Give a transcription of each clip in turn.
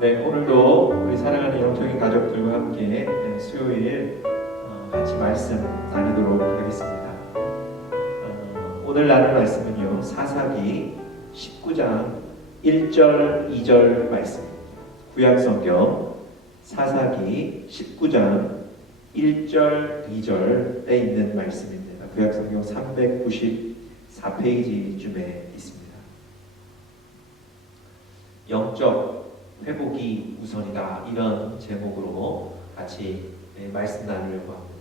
네, 오늘도 우리 사랑하는 영적인 가족들과 함께 수요일 같이 말씀 나누도록 하겠습니다. 오늘 나눌 말씀은요, 사사기 19장 1절, 2절 말씀입니다. 구약성경 사사기 19장 1절, 2절에 있는 말씀입니다. 구약성경 394페이지쯤에 있습니다. 영적 회복이 우선이다, 이런 제목으로 같이 말씀 나누려고 합니다.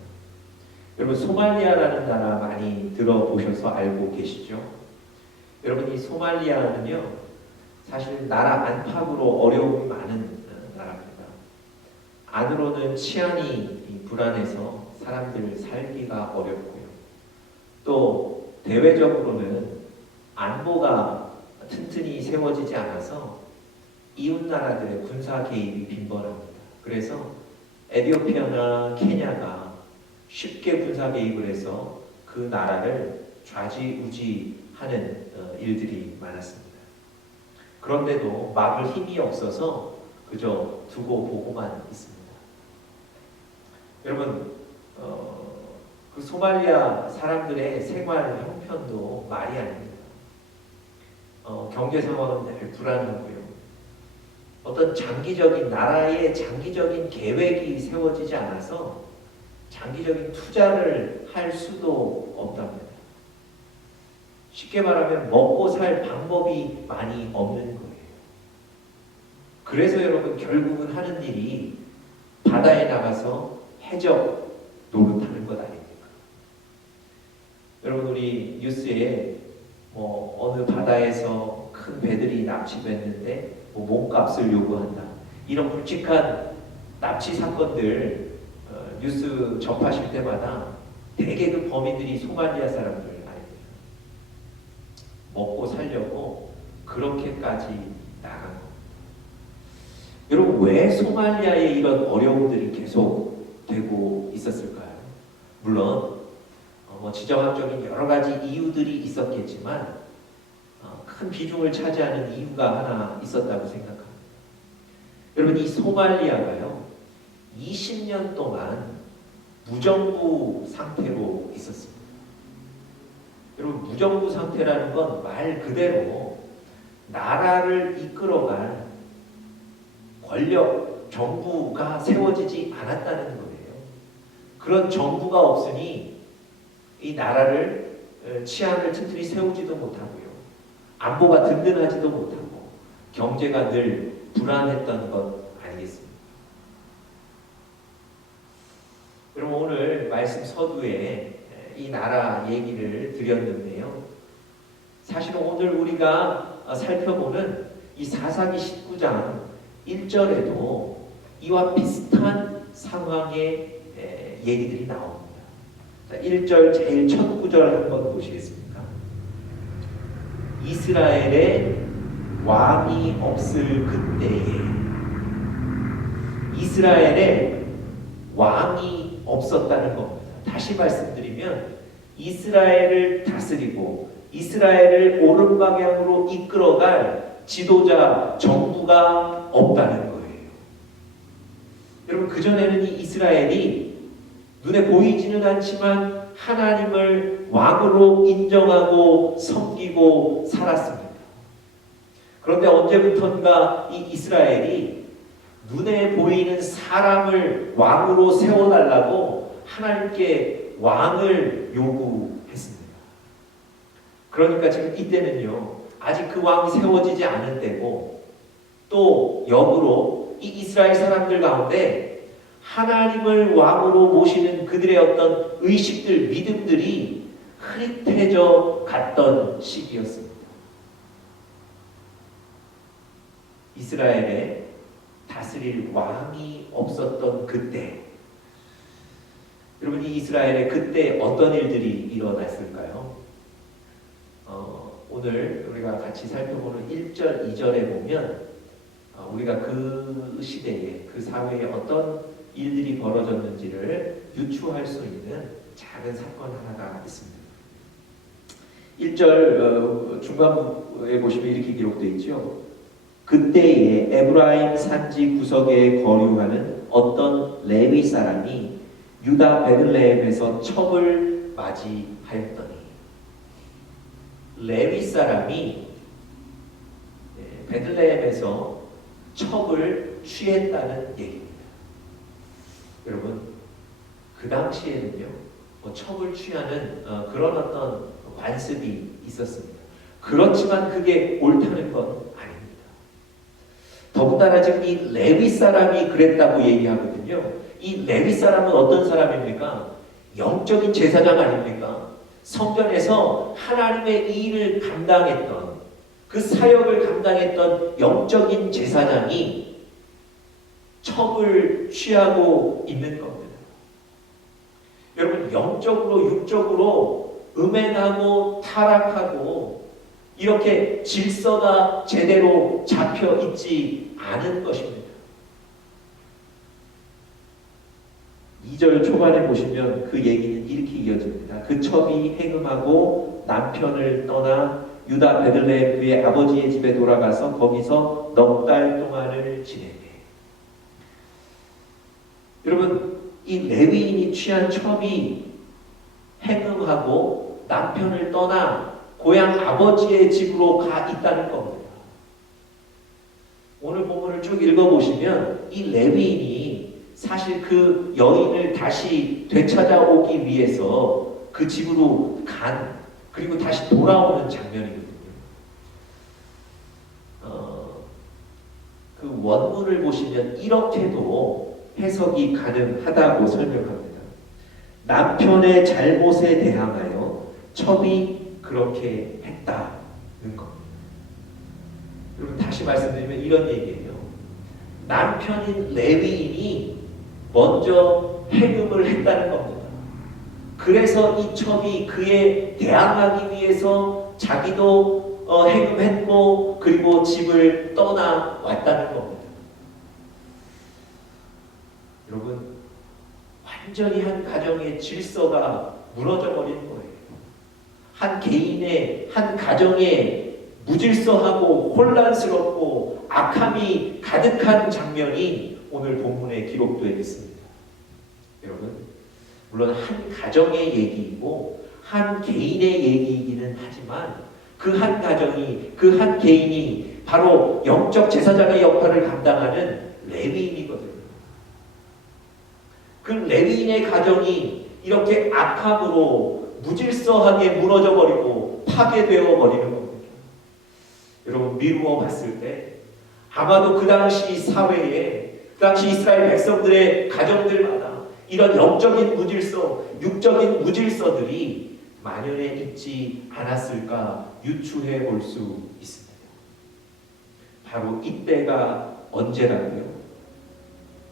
여러분, 소말리아라는 나라 많이 들어보셔서 알고 계시죠? 여러분, 이 소말리아는요, 사실 나라 안팎으로 어려움이 많은 나라입니다. 안으로는 치안이 불안해서 사람들 살기가 어렵고요. 또 대외적으로는 안보가 튼튼히 세워지지 않아서 이웃 나라들의 군사 개입이 빈번합니다. 그래서 에티오피아나 케냐가 쉽게 군사 개입을 해서 그 나라를 좌지우지하는 일들이 많았습니다. 그런데도 막을 힘이 없어서 그저 두고 보고만 있습니다. 여러분, 그 소말리아 사람들의 생활 형편도 말이 아닙니다. 경제 상황은 늘 불안하고요. 어떤 나라의 장기적인 계획이 세워지지 않아서 장기적인 투자를 할 수도 없답니다. 쉽게 말하면 먹고 살 방법이 많이 없는 거예요. 그래서 여러분, 결국은 하는 일이 바다에 나가서 해적 노릇하는 것 아닙니까? 여러분, 우리 뉴스에 어느 바다에서 큰 배들이 납치됐는데 몸값을 요구한다, 이런 굵직한 납치 사건들 뉴스 접하실 때마다 대개 그 범인들이 소말리아 사람들 아닙니다. 먹고 살려고 그렇게까지 나간 겁니다. 여러분, 왜 소말리아에 이런 어려움들이 계속 되고 있었을까요? 물론 지정학적인 여러 가지 이유들이 있었겠지만 큰 비중을 차지하는 이유가 하나 있었다고 생각합니다. 여러분, 이 소말리아가요, 20년 동안 무정부 상태로 있었습니다. 여러분, 무정부 상태라는 건 말 그대로 나라를 이끌어갈 권력, 정부가 세워지지 않았다는 거예요. 그런 정부가 없으니 이 나라를 치안을 튼튼히 세우지도 못하고요, 안보가 든든하지도 못하고 경제가 늘 불안했던 것 아니겠습니까? 여러분, 오늘 말씀 서두에 이 나라 얘기를 드렸는데요, 사실은 오늘 우리가 살펴보는 이 사사기 19장 1절에도 이와 비슷한 상황의 얘기들이 나옵니다. 1절 제일 첫 구절 한번 보시겠습니까? 이스라엘에 왕이 없을 그때에, 이스라엘에 왕이 없었다는 겁니다. 다시 말씀드리면 이스라엘을 다스리고 이스라엘을 옳은 방향으로 이끌어갈 지도자, 정부가 없다는 거예요. 여러분, 그전에는 이 이스라엘이 눈에 보이지는 않지만 하나님을 왕으로 인정하고 섬기고 살았습니다. 그런데 언제부턴가 이 이스라엘이 눈에 보이는 사람을 왕으로 세워달라고 하나님께 왕을 요구했습니다. 그러니까 지금 이때는요, 아직 그 왕이 세워지지 않은 때고, 또 역으로 이 이스라엘 사람들 가운데 하나님을 왕으로 모시는 그들의 어떤 의식들, 믿음들이 흐릿해져 갔던 시기였습니다. 이스라엘에 다스릴 왕이 없었던 그때, 여러분, 이 이스라엘에 그때 어떤 일들이 일어났을까요? 오늘 우리가 같이 살펴보는 1절, 2절에 보면 우리가 그 시대에, 그 사회에 어떤 일들이 벌어졌는지를 유추할 수 있는 작은 사건 하나가 있습니다. 1절 중간부에 보시면 이렇게 기록되어 있죠. 그때에 에브라임 산지 구석에 거류하는 어떤 레위 사람이 유다 베들레헴에서 첩을 맞이하였더니, 레위 사람이 베들레헴에서 첩을 취했다는 얘기입니다. 여러분, 그 당시에는요, 첩을 취하는 그런 어떤 관습이 있었습니다. 그렇지만 그게 옳다는 건 아닙니다. 더군다나 지금 이 레위 사람이 그랬다고 얘기하거든요. 이 레위 사람은 어떤 사람입니까? 영적인 제사장 아닙니까? 성전에서 하나님의 일을 감당했던, 그 사역을 감당했던 영적인 제사장이 첩을 취하고 있는 겁니다. 여러분, 영적으로 육적으로 음행하고 타락하고 이렇게 질서가 제대로 잡혀 있지 않은 것입니다. 2절 초반에 보시면 그 얘기는 이렇게 이어집니다. 그 첩이 행음하고 남편을 떠나 유다 베들레헴 그의 아버지의 집에 돌아가서 거기서 넉 달 동안을 지내게. 여러분, 이 레위인이 취한 첩이 행음하고 남편을 떠나 고향 아버지의 집으로 가 있다는 겁니다. 오늘 본문을 쭉 읽어보시면 이 레위인이 사실 그 여인을 다시 되찾아오기 위해서 그 집으로 간, 그리고 다시 돌아오는 장면이거든요. 그 원문을 보시면 이렇게도 해석이 가능하다고 설명합니다. 남편의 잘못에 대항하여 첩이 그렇게 했다는 겁니다. 여러분, 다시 말씀드리면 이런 얘기예요. 남편인 레위인이 먼저 행음을 했다는 겁니다. 그래서 이 첩이 그에 대항하기 위해서 자기도 행음했고 그리고 집을 떠나왔다는 겁니다. 여러분, 완전히 한 가정의 질서가 무너져 버린 거예요. 한 개인의, 한 가정에 무질서하고 혼란스럽고 악함이 가득한 장면이 오늘 본문에 기록되어 있습니다. 여러분, 물론 한 가정의 얘기이고 한 개인의 얘기이기는 하지만 그 한 가정이, 그 한 개인이 바로 영적 제사장의 역할을 감당하는 레위인이거든요. 그 레위인의 가정이 이렇게 악함으로 무질서하게 무너져 버리고 파괴되어 버리는 겁니다. 여러분, 미루어 봤을 때 아마도 그 당시 사회에, 그 당시 이스라엘 백성들의 가정들마다 이런 영적인 무질서, 육적인 무질서들이 만연해 있지 않았을까 유추해 볼 수 있습니다. 바로 이때가 언제라고요?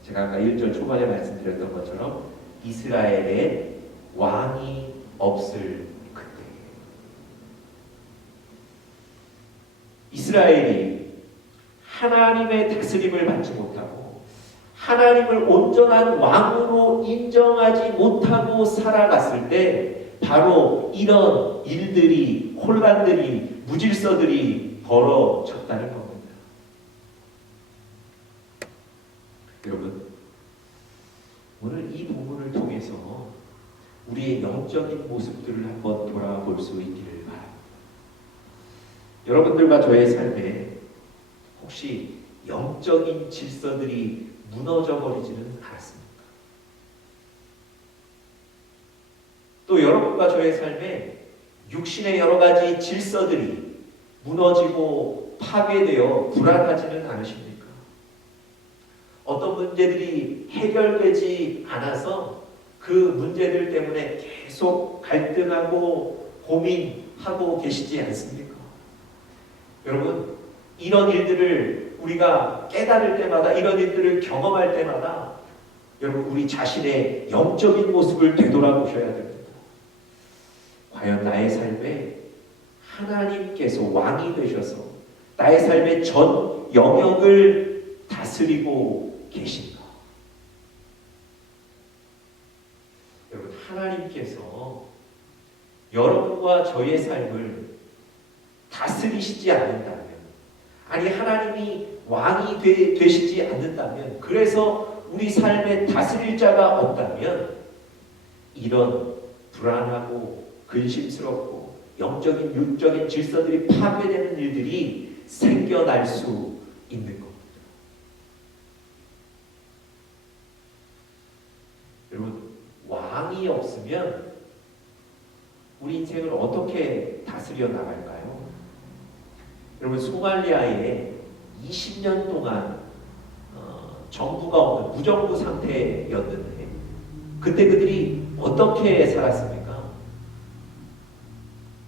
제가 아까 1절 초반에 말씀드렸던 것처럼 이스라엘에 왕이 없을 그때, 이스라엘이 하나님의 다스림을 받지 못하고 하나님을 온전한 왕으로 인정하지 못하고 살아갔을 때 바로 이런 일들이, 혼란들이, 무질서들이 벌어졌다는 겁니다. 여러분, 오늘 이 부분을 통해서 우리의 영적인 모습들을 한번 돌아볼 수 있기를 바랍니다. 여러분들과 저의 삶에 혹시 영적인 질서들이 무너져 버리지는 않았습니까? 또 여러분과 저의 삶에 육신의 여러 가지 질서들이 무너지고 파괴되어 불안하지는 않으십니까? 어떤 문제들이 해결되지 않아서 그 문제들 때문에 계속 갈등하고 고민하고 계시지 않습니까? 여러분, 이런 일들을 우리가 깨달을 때마다, 이런 일들을 경험할 때마다 여러분, 우리 자신의 영적인 모습을 되돌아보셔야 됩니다. 과연 나의 삶에 하나님께서 왕이 되셔서 나의 삶의 전 영역을 다스리고 계신가? 여러분, 하나님께서 여러분과 저의 삶을 다스리시지 않는다면, 아니 하나님이 왕이 되시지 않는다면, 그래서 우리 삶에 다스릴 자가 없다면 이런 불안하고 근심스럽고 영적인 육적인 질서들이 파괴되는 일들이 생겨날 수 있는 겁니다. 여러분, 왕이 없으면 우리 인생을 어떻게 다스려 나갈까요? 여러분, 소말리아에 20년 동안 정부가 없는 무정부 상태였는데 그때 그들이 어떻게 살았습니까?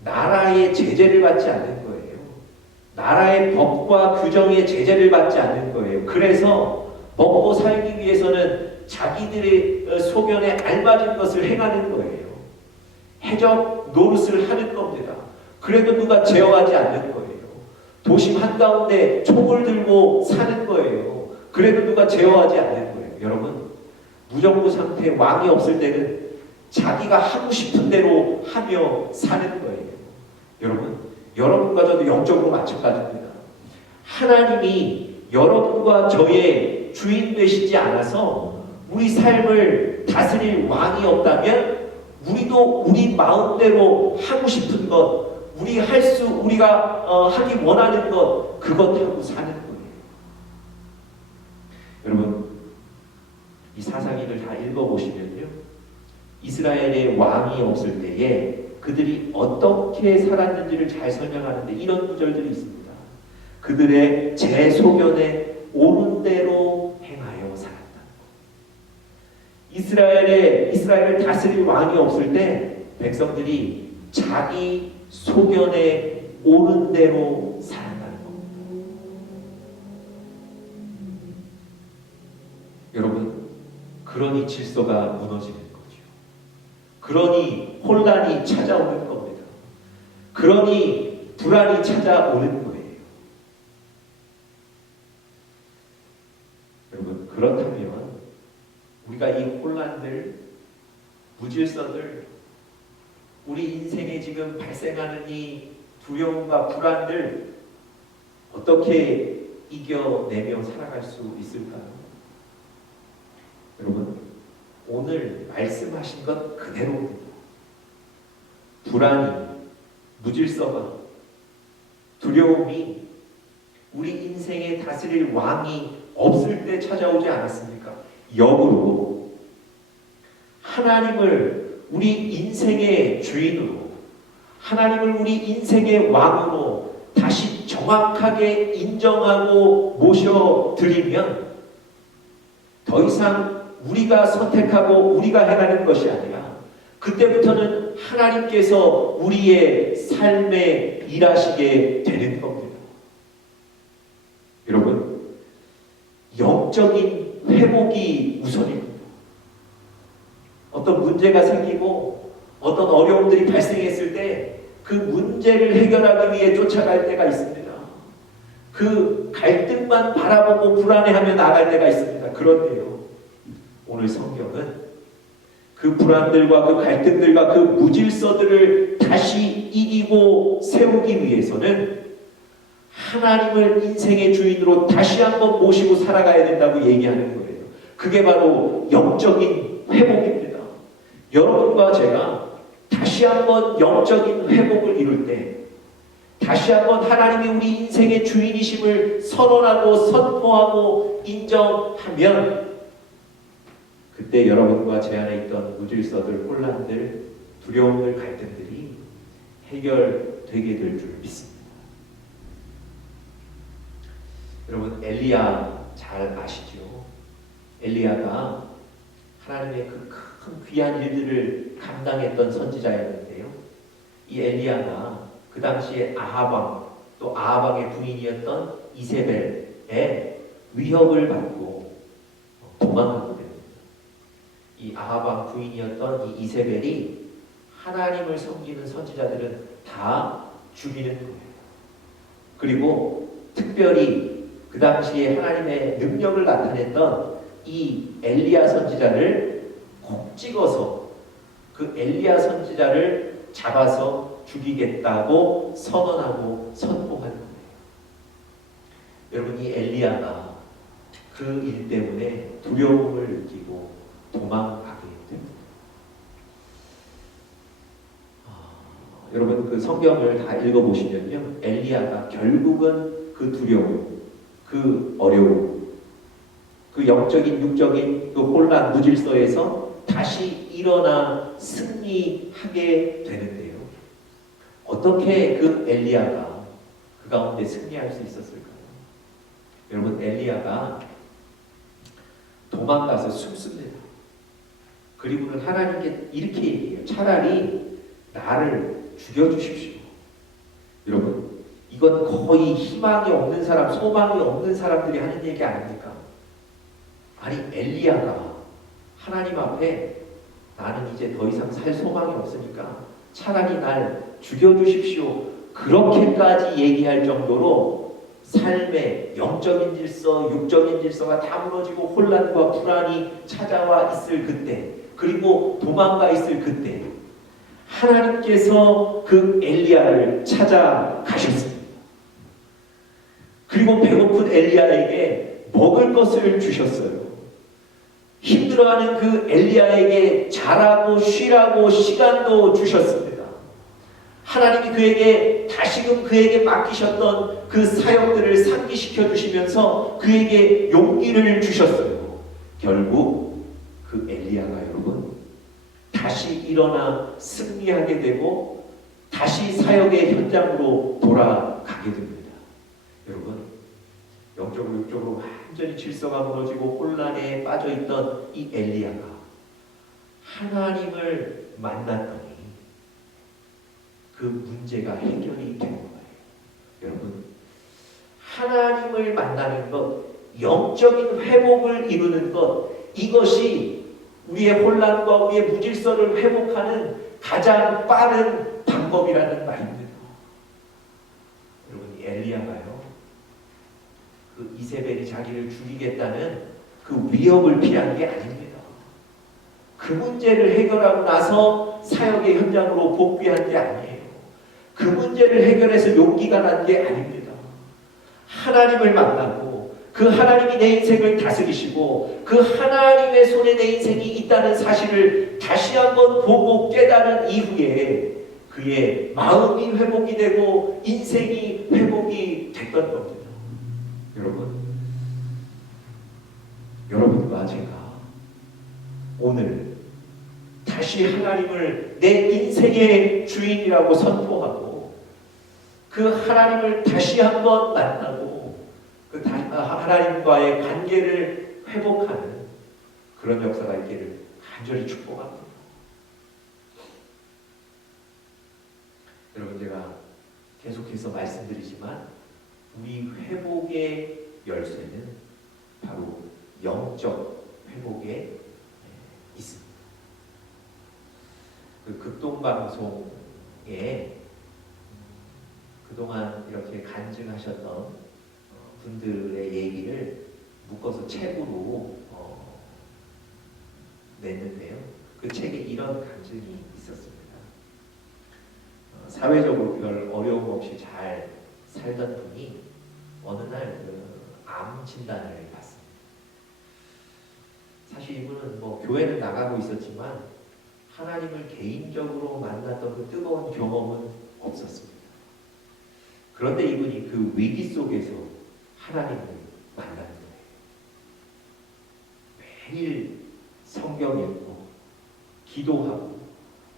나라의 제재를 받지 않는 거예요. 나라의 법과 규정의 제재를 받지 않는 거예요. 그래서 먹고 살기 위해서는 자기들의 소견에 알맞은 것을 행하는 거예요. 해적 노릇을 하는 겁니다. 그래도 누가 제어하지 않는 거예요. 도심 한가운데 총을 들고 사는 거예요. 그래도 누가 제어하지 않는 거예요. 여러분, 무정부 상태 왕이 없을 때는 자기가 하고 싶은 대로 하며 사는 거예요. 여러분, 여러분과 저도 영적으로 마찬가지입니다. 하나님이 여러분과 저의 주인 되시지 않아서 우리 삶을 다스릴 왕이 없다면 우리도 우리 마음대로 하고 싶은 것, 우리가 하기 원하는 것, 그것 하고 사는 거예요. 여러분, 이 사사기를 다 읽어보시면요, 이스라엘의 왕이 없을 때에 그들이 어떻게 살았는지를 잘 설명하는데 이런 구절들이 있습니다. 그들의 제 소견에 옳은 대로 행하여 살았다. 이스라엘을 다스릴 왕이 없을 때 백성들이 자기 소견에 옳은 대로 살아가는 겁니다. 여러분, 그러니 질서가 무너지는 거죠. 그러니 혼란이 찾아오는 겁니다. 그러니 불안이 찾아오는 거예요. 여러분, 그렇다면 우리가 이 혼란들, 무질서들, 우리 인생에 지금 발생하는 이 두려움과 불안들 어떻게 이겨내며 살아갈 수 있을까요? 여러분, 오늘 말씀하신 것 그대로입니다. 불안이, 무질서가, 두려움이 우리 인생에 다스릴 왕이 없을 때 찾아오지 않았습니까? 역으로 하나님을 우리 인생의 주인으로, 하나님을 우리 인생의 왕으로 다시 정확하게 인정하고 모셔드리면 더 이상 우리가 선택하고 우리가 행하는 것이 아니라 그때부터는 하나님께서 우리의 삶에 일하시게 되는 겁니다. 여러분, 영적인 회복이 우선입니다. 어떤 문제가 생기고 어떤 어려움들이 발생했을 때 그 문제를 해결하기 위해 쫓아갈 때가 있습니다. 그 갈등만 바라보고 불안해하며 나갈 때가 있습니다. 그런데요, 오늘 성경은 그 불안들과 그 갈등들과 그 무질서들을 다시 이기고 세우기 위해서는 하나님을 인생의 주인으로 다시 한번 모시고 살아가야 된다고 얘기하는 거예요. 그게 바로 영적인 회복입니다. 여러분과 제가 다시 한번 영적인 회복을 이룰 때, 다시 한번 하나님이 우리 인생의 주인이심을 선언하고 선포하고 인정하면 그때 여러분과 제 안에 있던 무질서들, 혼란들, 두려움들, 갈등들이 해결되게 될 줄 믿습니다. 여러분, 엘리야 잘 아시죠? 엘리야가 하나님의 그 큰 귀한 일들을 감당했던 선지자였는데요. 이 엘리야가 그 당시에 아하방, 또 아하방의 부인이었던 이세벨의 위협을 받고 도망하게 됩니다. 이 아하방 부인이었던 이 이세벨이 하나님을 섬기는 선지자들은 다 죽이는 거예요. 그리고 특별히 그 당시에 하나님의 능력을 나타냈던 이 엘리야 선지자를 콕 찍어서 그 엘리야 선지자를 잡아서 죽이겠다고 선언하고 선포하는 거예요. 여러분, 이 엘리야가 그 일 때문에 두려움을 느끼고 도망가게 됩니다. 여러분, 그 성경을 다 읽어보시면요, 엘리야가 결국은 그 두려움, 그 어려움, 그 영적인 육적인 그 혼란 무질서에서 다시 일어나 승리하게 되는데요. 어떻게 그 엘리야가 그 가운데 승리할 수 있었을까요? 여러분, 엘리야가 도망가서 숨습니다. 그리고는 하나님께 이렇게 얘기해요. 차라리 나를 죽여주십시오. 여러분, 이건 거의 희망이 없는 사람, 소망이 없는 사람들이 하는 얘기 아닙니까? 아니, 엘리야가 하나님 앞에 나는 이제 더 이상 살 소망이 없으니까 차라리 날 죽여주십시오. 그렇게까지 얘기할 정도로 삶의 영적인 질서, 육적인 질서가 다 무너지고 혼란과 불안이 찾아와 있을 그때, 그리고 도망가 있을 그때, 하나님께서 그 엘리야를 찾아가셨습니다. 그리고 배고픈 엘리야에게 먹을 것을 주셨어요. 힘들어하는 그 엘리야에게 자라고 쉬라고 시간도 주셨습니다. 하나님이 그에게 다시금 그에게 맡기셨던 그 사역들을 상기시켜 주시면서 그에게 용기를 주셨어요. 결국 그 엘리야가 여러분 다시 일어나 승리하게 되고 다시 사역의 현장으로 돌아가게 됩니다. 여러분, 영적으로 육적으로 완전히 질서가 무너지고 혼란에 빠져있던 이 엘리야가 하나님을 만났더니 그 문제가 해결이 된 거예요. 여러분, 하나님을 만나는 것, 영적인 회복을 이루는 것, 이것이 우리의 혼란과 우리의 무질서를 회복하는 가장 빠른 방법이라는 말입니다. 여러분, 이 엘리야가요, 그 이세벨이 자기를 죽이겠다는 그 위협을 피한 게 아닙니다. 그 문제를 해결하고 나서 사역의 현장으로 복귀한 게 아니에요. 그 문제를 해결해서 용기가 난 게 아닙니다. 하나님을 만나고 그 하나님이 내 인생을 다스리시고 그 하나님의 손에 내 인생이 있다는 사실을 다시 한번 보고 깨달은 이후에 그의 마음이 회복이 되고 인생이 회복이 됐던 겁니다. 여러분과 제가 오늘 다시 하나님을 내 인생의 주인이라고 선포하고 그 하나님을 다시 한번 만나고 그 하나님과의 관계를 회복하는 그런 역사가 있기를 간절히 축복합니다. 여러분, 제가 계속해서 말씀드리지만 우리 회복의 열쇠는 바로 영적 회복에 있습니다. 그 극동방송에 그동안 이렇게 간증하셨던 분들의 얘기를 묶어서 책으로 냈는데요. 그 책에 이런 간증이 있었습니다. 사회적으로 별 어려움 없이 잘 살던 분이 어느 날 암 진단을 받습니다. 사실 이분은 교회는 나가고 있었지만 하나님을 개인적으로 만났던 그 뜨거운 경험은 없었습니다. 그런데 이분이 그 위기 속에서 하나님을 만난 거예요. 매일 성경 읽고 기도하고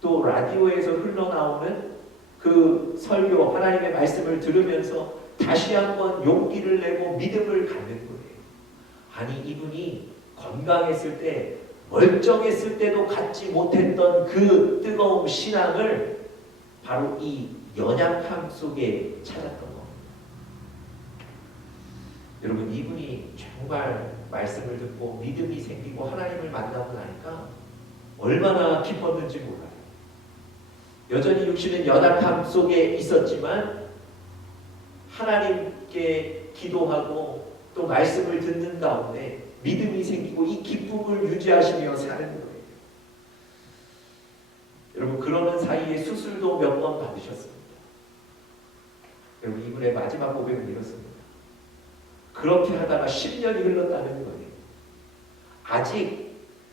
또 라디오에서 흘러나오는 그 설교, 하나님의 말씀을 들으면서 다시 한번 용기를 내고 믿음을 갖는 거예요. 아니, 이분이 건강했을 때, 멀쩡했을 때도 갖지 못했던 그 뜨거운 신앙을 바로 이 연약함 속에 찾았던 겁니다. 여러분, 이분이 정말 말씀을 듣고 믿음이 생기고 하나님을 만나고 나니까 얼마나 기뻤는지 몰라요. 여전히 육신은 연약함 속에 있었지만 하나님께 기도하고 또 말씀을 듣는 가운데 믿음이 생기고 이 기쁨을 유지하시며 사는 거예요. 여러분, 그러는 사이에 수술도 몇 번 받으셨습니다. 여러분, 이분의 마지막 고백은 이렇습니다. 그렇게 하다가 10년이 흘렀다는 거예요. 아직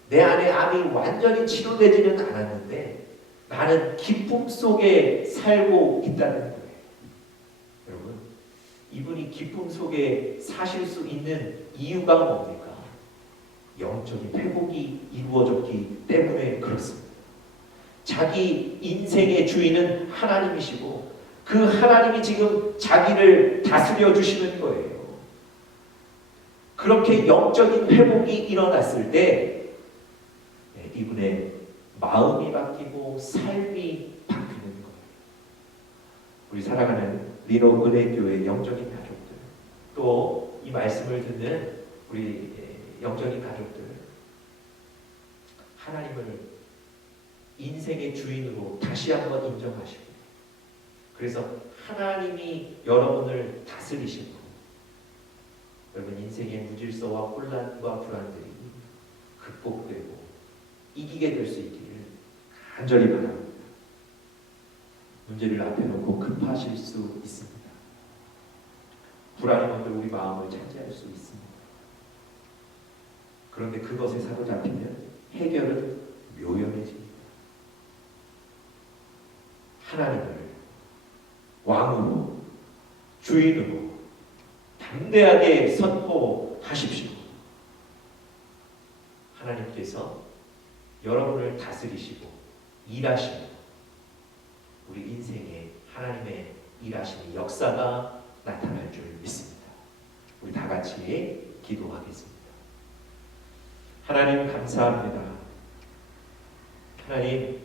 내 안에 암이 완전히 치료되지는 않았는데 나는 기쁨 속에 살고 있다는 거예요. 여러분, 이분이 기쁨 속에 사실 수 있는 이유가 뭡니까? 영적인 회복이 이루어졌기 때문에 그렇습니다. 자기 인생의 주인은 하나님이시고 그 하나님이 지금 자기를 다스려 주시는 거예요. 그렇게 영적인 회복이 일어났을 때 이분의 마음이 바뀌고 삶이 바뀌는 거예요. 우리 사랑하는 리노 은혜교회 영적인 가족들, 또 이 말씀을 듣는 우리 영적인 가족들, 하나님을 인생의 주인으로 다시 한번 인정하시고, 그래서 하나님이 여러분을 다스리시고 여러분 인생의 무질서와 혼란과 불안들이 극복되고 이기게 될 수 있기를 간절히 바랍니다. 문제를 앞에 놓고 급하실 수 있습니다. 불안이 먼저 우리 마음을 차지할 수 있습니다. 그런데 그것에 사로잡히면 해결은 묘연해집니다. 하나님을 왕으로, 주인으로 담대하게 선포하십시오. 하나님께서 여러분을 다스리시고 일하시고 우리 인생에 하나님의 일하시는 역사가 나타날 줄 믿습니다. 우리 다 같이 기도하겠습니다. 하나님 감사합니다. 하나님,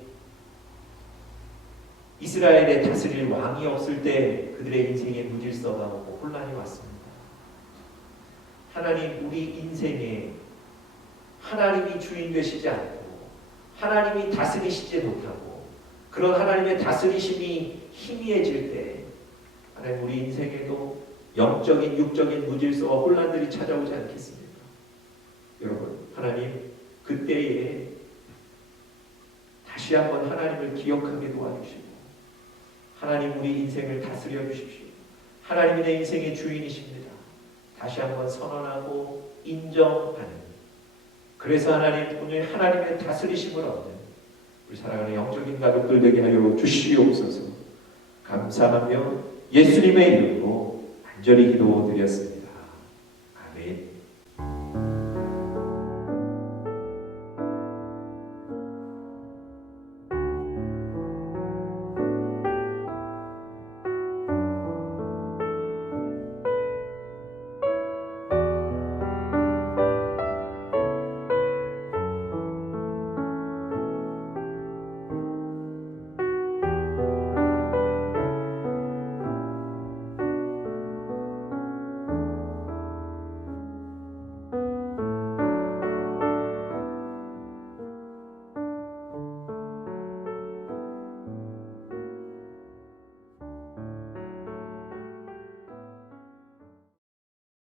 이스라엘에 다스릴 왕이 없을 때 그들의 인생에 무질서가 오고 혼란이 왔습니다. 하나님, 우리 인생에 하나님이 주인 되시지 않고 하나님이 다스리시지 못하고 그런 하나님의 다스리심이 희미해질 때 하나님, 우리 인생에도 영적인 육적인 무질서와 혼란들이 찾아오지 않겠습니까? 여러분, 하나님, 그때에 다시 한번 하나님을 기억하게 도와주시고 하나님, 우리 인생을 다스려 주십시오. 하나님이 내 인생의 주인이십니다. 다시 한번 선언하고 인정하는, 그래서 하나님, 오늘 하나님의 다스리심을 얻는 우리 사랑하는 영적인 가족들 되게 하여 주시옵소서. 감사하며 예수님의 이름으로 간절히 기도드렸습니다.